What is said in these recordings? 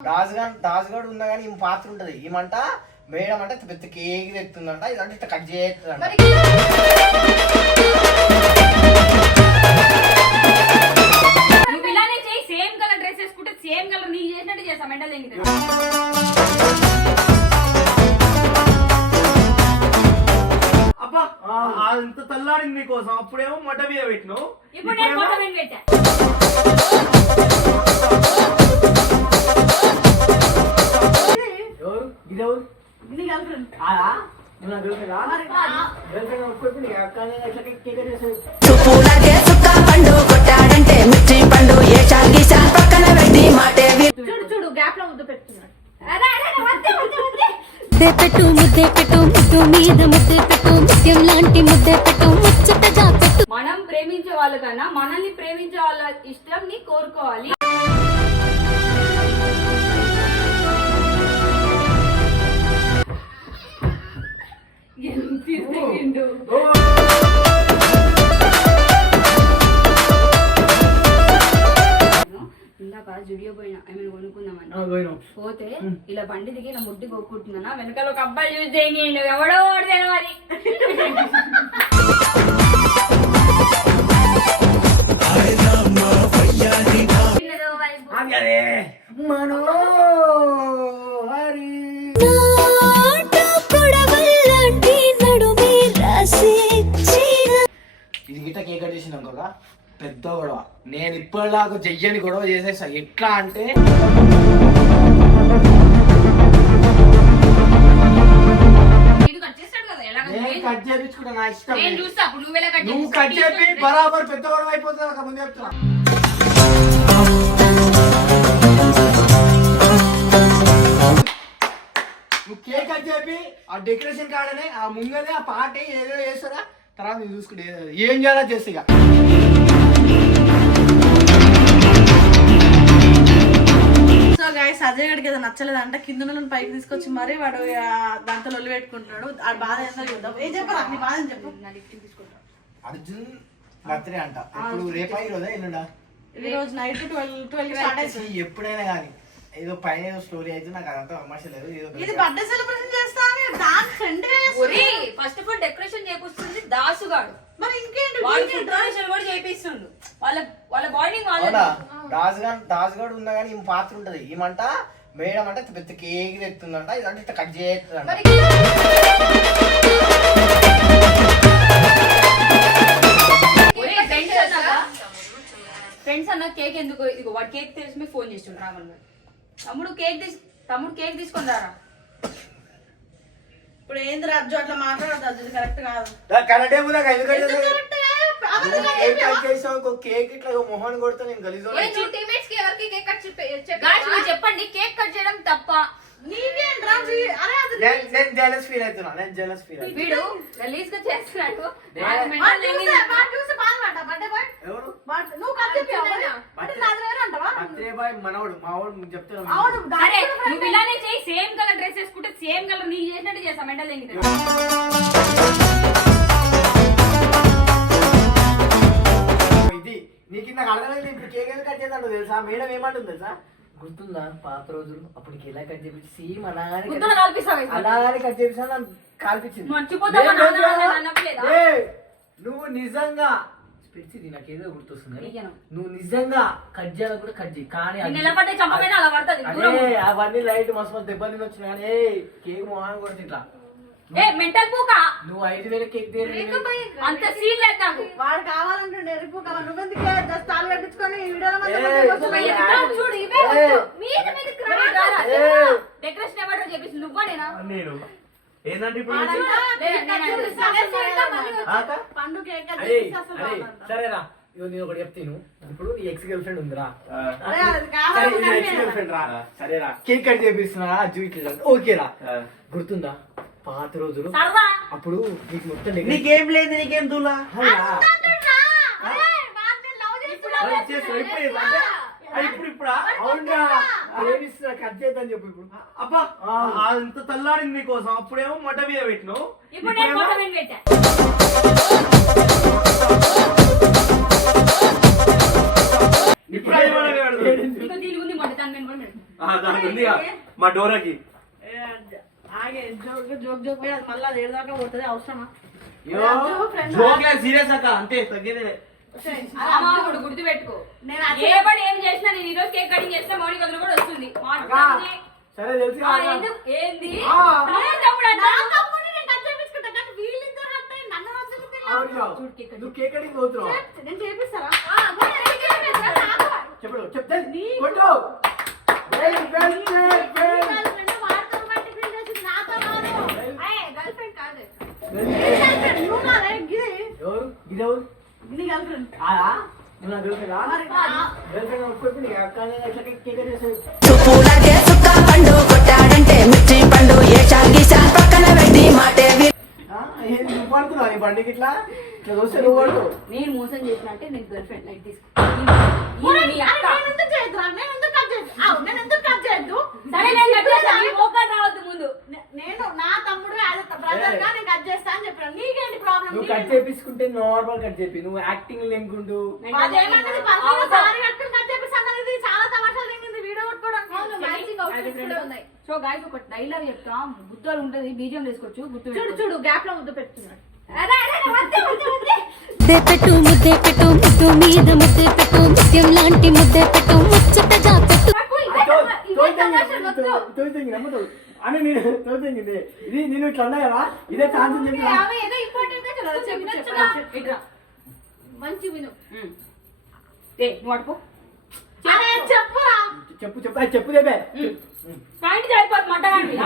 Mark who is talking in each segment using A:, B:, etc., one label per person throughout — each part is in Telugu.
A: రాజుగాని రాజుగాడు ఉన్నా కానీ ఈమె పాత్ర ఉంటది. ఈమంట మేడం అంటే పెద్ద కేక్ తెస్తుందంట. ఇదంటే ఇట్లా కట్ చేస్తుందంట
B: నువ్వు ఇలానే చేయి. సేమ్ కలర్ డ్రెస్ వేసుకుంటే సేమ్ కలర్ నీకు చేసినట్టు చేస్తా. మెంటల్ ఏంటి
C: అబ్బా ఆ ఇంత తల్లాడింది నీకోసం. అప్పుడేమో మొట్ట మీద పెట్టినావు.
B: ఇప్పుడు నేను
C: ఇప్పుడేమో-
B: ఫోటో పెట్టా.
A: ఆడా? నువ్వు నా ఆ? అక్క ఎట్లా కేక్
D: సుక్క పండు కొట్టాడంటే మిర్చి పండు ఏ చాంగీసా పక్కన పెట్టి మాటే వి-
E: చూడు చూడు గ్యాప్లో ముద్దు పెట్టుకున్నాడు.
B: అదే అదే అదే, వద్దే వద్దే వద్దే.
F: ముద్దే పెట్టు ముద్దే పెట్టు ముద్దు మీద ముద్దే పెట్టు ముత్యం లాంటి ముద్దే పెట్టు ముచ్చటగా పెట్టు
B: మనం ప్రేమించే వాళ్ళ కన్నా మనల్ని ప్రేమించే వాళ్ళ ఇష్టం ని కోరుకోవాలి. తీసేసిండు. ఇందాక జుడియో పోయినా ఐ మీన్ కొనుక్కుందామని. పోతే ఇలా బండి దిగి ఇలా ముడ్డి కొట్టుకుంటున్నా వెనకాల ఒక అబ్బాయి చూసి తెంగిండు ఎవడో ఓడితే మరి చిన్నదో వైపు.
A: పెద్ద గొడవ. నేను ఇప్పటిదాకా చెయ్యని గొడవ చేసేసా. ఎట్లా అంటే నేను
B: నేను-
A: కట్ చేయించుకుంటా నా ఇష్టం
B: నేను చూస్తా అప్పుడు నువ్వు ఎలా కట్
A: నువ్వు? కట్ చెప్పి బరాబర్ పెద్ద గొడవ అయిపోతుంది నాకు ముందు చెప్తున్నా. నువ్వు కేక్ కట్ చెప్పి ఆ డెకరేషన్ కాడనే ఆ ముంగనే ఆ పాట ఏదో చేస్తారా? తర్వాత నేను చూసుకుంటే ఏం చేయాలో చేస్తే ఇక.
E: సో అజయ్ గడికి ఏదో నచ్చలేదు అంటే కింద నుండి పైకి తీసుకొచ్చి మరి వాడు ఆ, దాంతో లొల్లి పెట్టుకుంటున్నాడు. ఆ బాధ ఏందో చూద్దాం. ఏం చెప్పరా? నీ బాధ ఏం చెప్పు.
A: అర్జున్ బర్త్డే అంట. ఇప్పుడు రేపా ఈరోజా? ఎల్లుండా?
E: ఈ రోజు నైట్ ట్వెల్వ్ ట్వెల్వ్ స్టార్ట్ అవుతుంది
A: అసలు ఎప్పుడైనా కానీ. ఏదో పైన ఏదో స్టోరీ అయితే నాకు అదంతా అమ్మాష లేదు ఏదో
E: ఇది బర్త్డే సెలబ్రేషన్ దాని ఫ్రెండ్
B: ఒరే ఫస్ట్ ఆఫ్ ఆల్ డెకరేషన్ చేపిస్తుంది దాసుగాడు
E: మరి ఇంకేంటి
B: డొనేషన్ కూడా చేపిస్తుండు. వాళ్ళ వాళ్ళ బాండింగ్ వాళ్ళ
A: రాజుగాని రాజుగాడు ఉన్నా కానీ ఈమె పాత్ర ఉంటది. ఈమంట మేడం అంటే పెద్ద కేక్ తెస్తుందంట ఇదంటే ఇట్లా కట్ చేస్తుందంట
E: మరి
B: ఫ్రెండ్స్ అన్న కేక్ ఎందుకు ఇదిగో వాడు కేక్ తెలిసి మీకు ఫోన్ చేస్తుండ్రు రామన్ గారు. తమ్ముడు కేక్ తీసు తమ్ముడు కేక్ తీసుకొని రారా
E: ఇప్పుడు ఏంది రాజు అట్లా మాట్లాడదు అది కరెక్ట్ కాదు.
A: కరెక్ట్? కట్ కేక్ చేసావు? కేక్ ఇట్లా మొహన్ కొడితే నేను గలీజు
B: గాయస్ మీరు చెప్పండి కేక్ కట్ చేయడం తప్ప.
E: నీకేం
A: నేను నేను జెలస్ ఫీల్ అవుతున్నా నేను జెలస్
B: వీడు రిలీజ్గా చేస్తున్నాడు.
A: ఎవరు?
E: నువ్వు
A: బాయ్ మనవడు మావాడు చెప్తున్నా
B: సరే నువ్వు ఇలానే చేయి సేమ్ కలర్ డ్రెస్ వేసుకుంటే సేమ్ కలర్ నీకు చేసినట్టు చేస్తా మెంటల్
A: ఇది నీకు నాకు అర్థమైంది ఇప్పుడు కేక్ కట్ చేద్దాం తెలుసా? మేడం ఏమంటుంది తెలుసా? గుర్తుందా? పాత రోజులు? అప్పుడు ఎలా కట్ చేపించి సేమ్ అలానే? అలానే కట్ చేపించా నన్ను కాల్పించింది. నువ్వు నిజంగా స్పెట్స్ నాకేదో గుర్తొస్తుంది? నువ్వు నిజంగా కట్ చేయాలి కూడా కట్ చేయి. కానీ. అవన్నీ లైట్ మస్తు దెబ్బలు వచ్చినాయి కానీ కేక్ మొహాన్ కొడుతుంది ఇట్లా.
B: ఏ మెంటల్ పూక?
A: నువ్వు ఐదు వేల కేక్
B: అంత సీన్ లేదు నాకు.
E: వాడు కావాలంటుండే ఎరుపు కావాలి నువ్వెందుకే జస్ట్ తాళి కట్టించుకొని ఈ వీడియోలో
B: చూడు ఇవే. మీద. డెకరేషన్ ఎవరో చెప్పేసి నువ్వా నేనా?
C: నేను. ఏంటంటే ఇప్పుడు.
A: సరేరా. ఒకటి చెప్తాను. ఇప్పుడు నీ ఎక్స్ గర్ల్ ఫ్రెండ్ ఉందిరా సరే ఎక్స్ గర్ల్ ఫ్రెండ్ రా. సరేరా. కేక్ కట్ చేపిస్తున్నా ఇట్లా. ఓకేరా. గుర్తుందా? పాత రోజులు.
B: సరదా.
A: అప్పుడు నీకు మొత్తం
C: నీకేం లేదు నీకేం దూలా?
A: ఇప్పుడు ఇప్పుడు ప్రేమిస్తున్నా కట్ చేద్దాం చెప్పు ఇప్పుడు.
C: అబ్బా ఇంత తల్లాడింది నీకోసం. అప్పుడేమో మొట్ట మీద పెట్టినావు.
B: ఇప్పుడు
C: అది మన మా డోరాకి. సీరియస్ అక్క అంతే తగ్గేదే.
B: అమ్మా, ఒకటి గుర్తు పెట్టుకో
E: నేను
B: ఏ పని ఏం చేసినా నేను ఈరోజు కేక్ కటింగ్ చేస్తే మౌని వదిలి కూడా వస్తుంది.
A: సరే తెలుసు
B: ఏంది.
A: నువ్వు కేక్ కటింగ్ పోతున్నావు?
E: నేను చేపిస్తారా.
A: చెప్పడు చెప్తే కొట్టు వెల్, వెల్, వెల్, వెల్. ఎవరు ఇదెవరు ఆడా నువ్వు నా గర్ల్ గర్ల్ ఫ్రెండ్ ఒప్పుకోకుండా నీకు అక్క అనేది ఎట్లా కేక్ కేక్ చేసేది
D: చూపులకే సుక్క పండు కొట్టాడంటే మిర్చి పండు ఏ గీసా పక్కన పెట్టి మాటే వి-
A: ఆ, ఏంది నువ్వు పడుతున్నావు నీ బండికి ఇట్లా? ఇట్లా చూస్తే నువ్వు పడుతు
B: నేను మోసం చేసిన అంటే నేను గర్ల్ ఫ్రెండ్ లైక్ తీసుకో. ముందు.
E: నేను నా తమ్ముడు బ్రదర్గా నేను కట్ చేస్తా అని చెప్పాను నీకేంటి ప్రాబ్లం
A: నువ్వు కట్ చేపించుకుంటే నార్మల్ కట్ చెప్పి నువ్వు యాక్టింగ్ లెంకుంటూ.
E: అదేమంటది. పర్సనల్ సారీ కట్టుకుని కట్ చేపిస్తాను ఇది చాలా తమాషాలు తింగింది. వీడియో కొట్టుకోవడానికి
B: సో గాయస్ ఒక డైలాగ్ చెప్తా. గుర్తులు ఉంటది బీజం వేసుకోవచ్చు గుర్తు
E: చూడు చూడు గ్యాప్లో ముద్దు.
F: ముద్దే పెట్టు ముద్దే పెట్టు ముద్దు మీద ముద్దే పెట్టు ముత్యం లాంటి ముద్దే పెట్టు. ముచ్చటగా పెట్టు
A: అని నేను తోయితంగింది ఇది నేను ఇట్లా అన్నా కదా ఇదే ఛాన్స్ చెప్పి
E: చెప్పు. చెప్పు. మంచి విను.
A: చెప్పు చెప్పు చెప్పు చెప్పే
B: పాయింట్ సరిపోతుంది.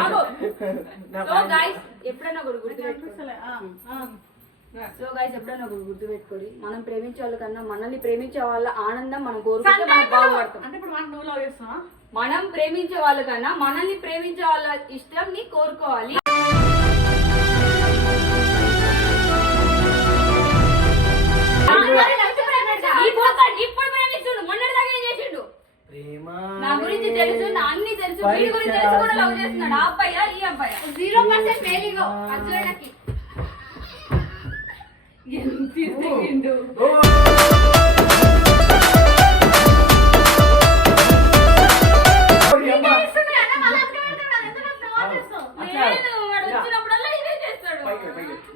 B: గాయస్ ఎప్పుడైనా సో గాయస్ ఎప్పుడైనా ఒకటి గుర్తు పెట్టుకోండి మనం ప్రేమించే వాళ్ళకన్నా మనల్ని ప్రేమించే వాళ్ళ ఆనందం మనం కోరుకుంటే మనం బాగుపడతాం
E: అంటే ఇప్పుడు మనం నువ్వు లవ్ చేస్తున్నావా?
B: మనం ప్రేమించే వాళ్ళకన్నా మనల్ని ప్రేమించే వాళ్ళ ఇష్టం ని కోరుకోవాలి. ఇప్పుడు ప్రేమిస్తుండు చేసిండు?
A: ప్రేమ
B: నా గురించి తెలుసు నా అన్ని తెలుసు వీడి గురించి తెలుసు కూడా లవ్ చేస్తున్నాడు. ఆ అబ్బాయా ఈ అబ్బాయా?
E: జీరో పర్సెంట్ ఫెయిలింగ్ అర్జునకి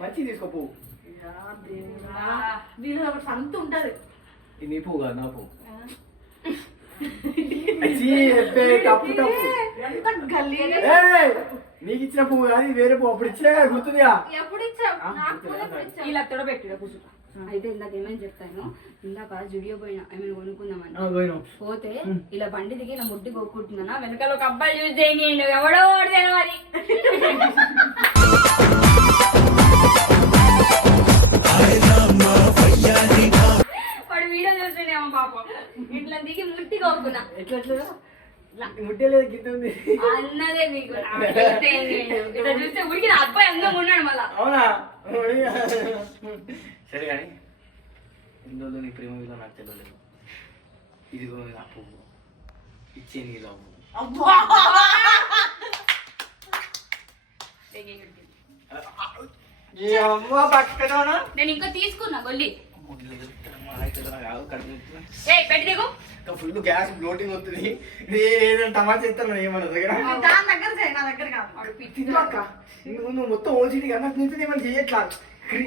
A: మంచిది తీసుకో పువ్వు
E: దీని ఒకటి సంత ఉంటది
A: ఇది నీ పువ్వు కాదు నా పువ్వు
E: ఎంత గల్లీ
A: నీకు ఇచ్చిన పువ్వు కాదు ఇది వేరే పువ్వు. అప్పుడు ఇచ్చినా కదా, గుర్తుందిగా?
E: ఎప్పుడు ఇచ్చావు?
B: ఇలా తొడబెట్టిడ కూర్చుంటా అయితే ఇందాక ఏమని చెప్తాను ఇందాక జుడియో పోయినా ఏమైనా కొనుక్కుందామని.
A: ఆ, పోయినాం.
B: పోతే ఇలా బండి దిగి ఇలా ముడ్డి కొట్టుకుంటున్నా వెనకాల ఒక అబ్బాయి చూసి తెంగిండు ఎవడో వాడు తెలవాలి. వాడు వీడియో చూస్తుండేమో పాపం. ఇట్లా దిగి ముట్టి కొనుక్కున్నా.
A: ఎట్లా? ఎట్లా ముట్టే లేదు గిద్ద ఉంది.
B: అన్నదే తెంగిండు. ఇట్లా చూస్తే అబ్బాయి అందంగా ఉన్నాడు మళ్ళా.
A: అవునా? సరే కానీ ఎందులో నీ ప్రేమ విలువ నాకు తెలియలేదు ఇదిగో నా పువ్వు. ఇచ్చే నీ
B: నేను ఇంకా తీసుకున్నా గొల్లి
A: ఫుల్ గ్యాస్ బ్లోటింగ్ వస్తుంది. నేను టమాటా చేస్తాను ఏమన్నా దగ్గర? నువ్వు నువ్వు మొత్తం ఓసిడి కదా నాకు నుంచి ఏమైనా చేయట్లా?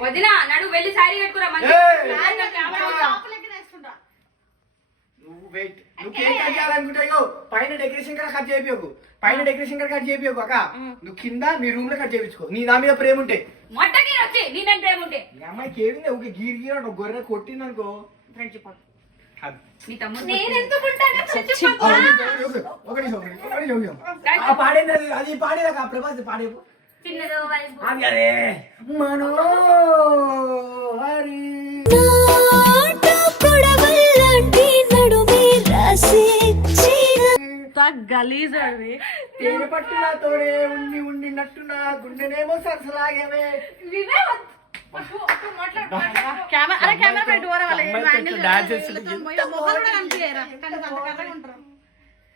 B: వదినా నడు వెళ్ళి సారీ కట్టుకురా మంచి
A: ఏయ్!
B: సారీ కట్టుకురా.
E: లోపలికి వేసుకుంటా
A: నువ్వు వెయిట్ నువ్వు కేక్ కట్ చేయాలనుకుంటాయో పైన డెకరేషన్ కూడా కట్ చేపియకు. పైన డెకరేషన్ కూడా కట్ చేపియకు అక్క. నువ్వు కింద నీ రూమ్లో కట్ చేయించుకో నీ నా మీద ప్రేమ ఉంటే.
B: మొట్టకి వచ్చి
A: అమ్మాయికి ఏమింది ఒక గీర్ గీర్ ఒక గొర్రె కొట్టింది అనుకో
B: ఫ్రెండ్షిప్ నీ తమ్ముడు
E: నేను ఎందుకుంటాను
A: ఒక నిమిషం, ఒక నిమిషం, ఒక నిమిషం. ఆ పాడేది అది- ప్రభాస్ పాడేపు.
B: చిన్నదో వయసు
A: అది అదే. మనో హరి
F: నాట
E: గలీజ్ అది
A: తేనె పట్టున తోడే ఉండి ఉండి నట్టు నా గుండెనేమో సరసలాగేవే.
E: అరే కెమెరా పెట్టి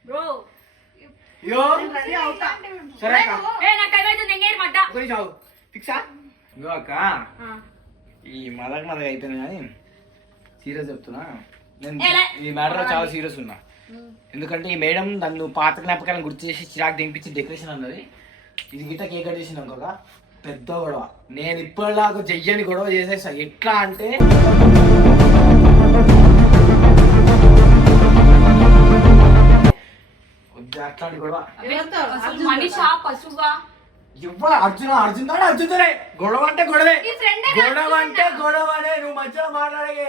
E: బ్రో
A: యో. సరే
B: ఏ.
A: ఫిక్సా ఇగో అక్క. ఈ మదక్ మదక్ అయిపోయింది కానీ సీరియస్ చెప్తున్నా. నేను? ఈ మ్యాటర్ చాలా సీరియస్ ఉన్నా. ఎందుకంటే ఈ మేడం నన్ను పాత జ్ఞాపకాలను గుర్తు చేసి చిరాకు దింపించి డెకరేషన్ అన్నది. ఇది గిట్ట కేక్ కట్ చేసింది అనుకోగా పెద్ద గొడవ. నేను ఇప్పటిలాగా చెయ్యని గొడవ చేసేసా. ఎట్లా అంటే అట్లాంటి గొడవ?
B: అసలు
E: అర్జున్
A: అర్జున అర్జున్ అర్జునుడే గొడవ అంటే గొడవే. గొడవ అంటే గొడవనే. నువ్వు మధ్యలో మాట్లాడగే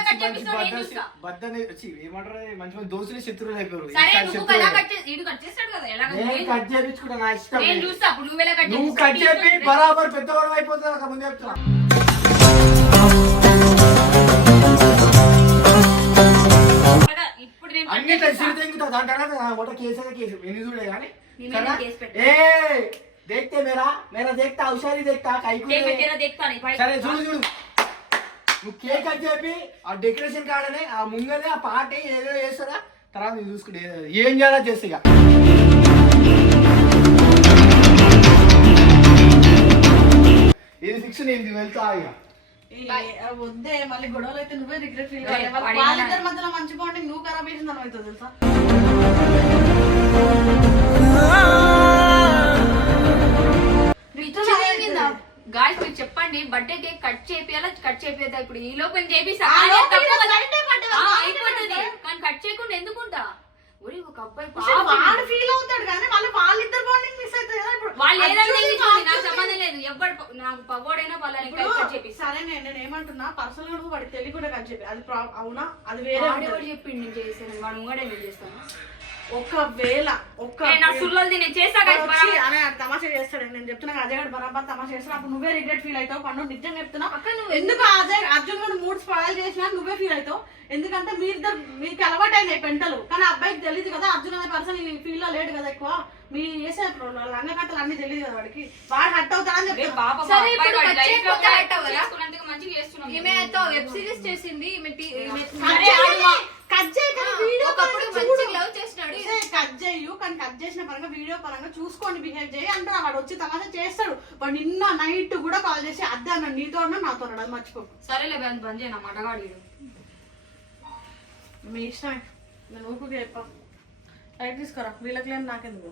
A: మంచి
B: చేపిస్తావు? నేను
A: బద్ద-
B: చూస్తా.
A: బద్దని వచ్చి ఏమంటారు? మంచి మంచి దోస్తులే శత్రువులు అయిపోయారు.
B: నువ్వు కట్ చేసి ఇడు కట్ చేస్తాడు కదా ఎలా
A: నేను
B: నేను-
A: కట్ చేయించుకుంటా నా ఇష్టం
B: నేను చూస్తా అప్పుడు నువ్వెలా కట్
A: నువ్వు
B: చేపిస్తావు?
A: కట్ చెప్పి
B: తీసుకొని
A: బరాబర్ పెద్ద గొడవ అయిపోతుంది నాకు ముందు చెప్తున్నా. అన్ని. తెలిసి తెంగుతా దాని తర్వాత నా మొట్ట కేసు అయితే కేసు ఎన్ని చూడే కానీ. ఏ देखते मेरा मेरा देखता హుషారి देखता కైకు
B: దేఖ, తెరా దేఖ్తా నీ పై-
A: సరే చూడు చూడు నువ్వు కేక్ కట్ చెప్పి ఆ డెకరేషన్ కాడనే ఆ ముంగనే ఆ పాట ఏదో చేస్తారా తర్వాత నువ్వు చూసుకుంటే ఏదో- ఏం చేయాలో చేస్తే ఇక ఇది ఫిక్స్ నేను వెళ్తా ఇక
E: ఈ, ఆ, వద్దే మళ్ళీ గొడవలు అయితే నువ్వే రిగ్రెట్ ఫీల్
B: ఏ,
E: కావాలి
B: వాడు
E: వాళ్ళిద్దరి
B: ఏమన్నా-
E: మధ్యలో మంచి బాండింగ్ నువ్వు ఖరాబ్ చేసింది అవుతుంది తెలుసా
B: గాయస్ మీరు చెప్పండి బర్త్డే కేక్ కట్ చేపియాలా? కట్ చేపియద్దా ఇప్పుడు? ఈ లోపు నేను చేపిస్తా?
E: ఆ
B: కానీ అయిపోతుంది కట్ చేయకుండా ఎందుకుంటా? ఒరి ఒక అబ్బాయి
E: ఫీల్ అవుతాడు కానీ మళ్ళీ వాళ్ళిద్దరు బాండింగ్ మిస్ అవుతుంది కదా ఇప్పుడు.
B: వాళ్ళు ఏదైనా నాకు సంబంధం లేదు. ఎవరు నాకు పగోడైనా వాళ్ళని
E: ఇప్పుడు
B: కట్
E: సరే నేను నేను ఏమంటున్నా? పర్సనల్ వాడికి కూడా కట్ చెప్పి అది అవునా? అది వేరే
B: చెప్పిండు నేను చేసాను వాడు ముంగడే నేను చేస్తాను
E: ఒకవేళ ఒక్క తమాషా చేస్తాడు. నేను చెప్తున్నా అజయ్ గారు బరాబర్ తమాషా చేస్తాడు. అప్పుడు నువ్వే రిగ్రెట్ ఫీల్ అవుతావు. పండు నిజం చెప్తున్నా. ఎందుకు అజయ్ అర్జున్ కూడా మూడ్ స్పాయిల్ చేసినా నువ్వే ఫీల్ అవుతావు? ఎందుకంటే మీ ఇద్దరు మీకు అలవాటు అయినాయి పెంటలు. కానీ అబ్బాయికి తెలియదు కదా అర్జున్ అనే పర్సన్ ఈ ఫీల్లో లేడు కదా ఎక్కువ. మీ చేసే లంగ కట్టలు అన్ని తెలియదు కదా వాడికి. వాడు హట్ అవుతాడని
B: ఏ,
E: చెప్తున్నా.
B: పాపం
G: సరే,
B: మా అబ్బాయి
G: ఇప్పుడు
B: వాడి
G: కట్
B: life లో
G: చేయకపోతే
B: కట్
G: హట్ అవ్వదా?
B: చేసుకున్నందుకు మంచిగా చేస్తున్నాం.
G: ఈమె వెబ్ సిరీస్ చేసింది
E: కట్ చేయకుండా వీడియో
G: ఒకప్పుడు మంచి లవ్ చేసినాడు.
E: కట్ చేయు కానీ కట్ చేసిన పరంగా వీడియో పరంగా చూసుకొని బిహేవ్ చేయి అంటారు వాడు వచ్చి తమాషా చేస్తాడు. వాడు నిన్న నైట్ కూడా కాల్ చేసి అద్దె అన్నాడు నీతో అన్నా నాతో అన్నాడు అది మర్చిపో.
B: సరేలే బంద్ బంద్ చేయను మటగాడు.
E: మీ ఇష్టమే. నేను ఊరుకు చెప్పా. లైట్ తీసుకురా? వీళ్ళకి లేని నాకెందుకు?